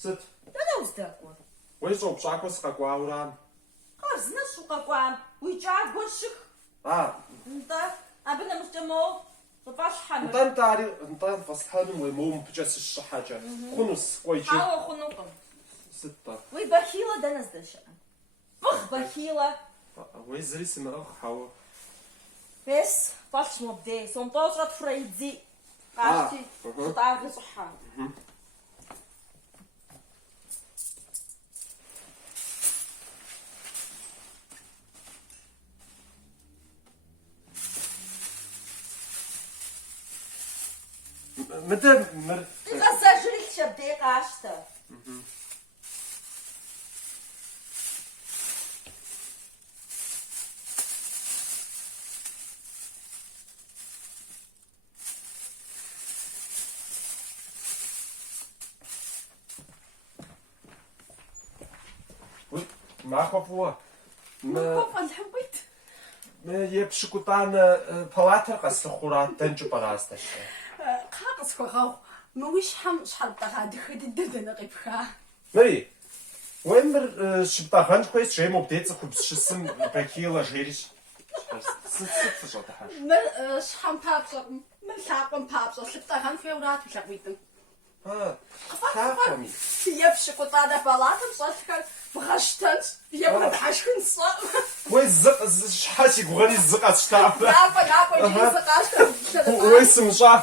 Сыт? Дэнэ уздэкӏуэр? Уи щӏэупщӏакӏуэ сыкъэкӏуауэрам. Къарзынэ щӏукъэкӏуам. Уи кӏагуэр щых. НтӀэ, абы нэмыщӏкӏэ моуэ. КъыфӀэщхьэмэ. НтӀэ фӀэслъхьэнум уемыумыпкӀэ сыщыхьэкӀэ. Хъунущ сыкӀуэкӀи. Хьауэ хъунукъым. Сыт-тӀэ? Уи бахилэ дэнэ здэщыӏэ? Фӏых бахилэ. Уи зыри сымыӀыгъ, хьэуэ. Ес, фӀэлъщ мобдей. Сомтӏощӏрэ тхурейдзи. Къащти, щӏытӏагъэ щӏыхьа. Мыдэ мыр... Къэзэжри лъэбдей къащтэ. Махуэ фӀыуэ. Фӏэлъхьэуит. Епщыкӏутӏанэ палатэр къэслъыхъура дэнкӏэ пӏэрэ здэщэ? Кхъа къысхуэгъэгъу. Мы уи щхьэм щхьэрыпӏэ дыхэ дыдэ дэнэ къипха? Мэри, уей мыр щыптӏэгъэн хуейщ, жей мобдей цӏыхубз щысым бахилэ жери сыт фыщӏэдыхьэж? Мыр щхьэм папщӏэкъым, мыр лъакъуэм папщӏэ. Лъыптӏэгъэн хуейуэрат уи лъакъуитӏым. Лъакъуэми. Епщыкӏутӏанэ палатым щӏэлъхэр бгъэщтэнщ, ебгъэдыхьэшхын сщӏэӏым. Уей щхьэ си гугъэри зы къэсщтамэ. Напӏэ, иджыри зыкъащтэ. Уей сымыщӏа.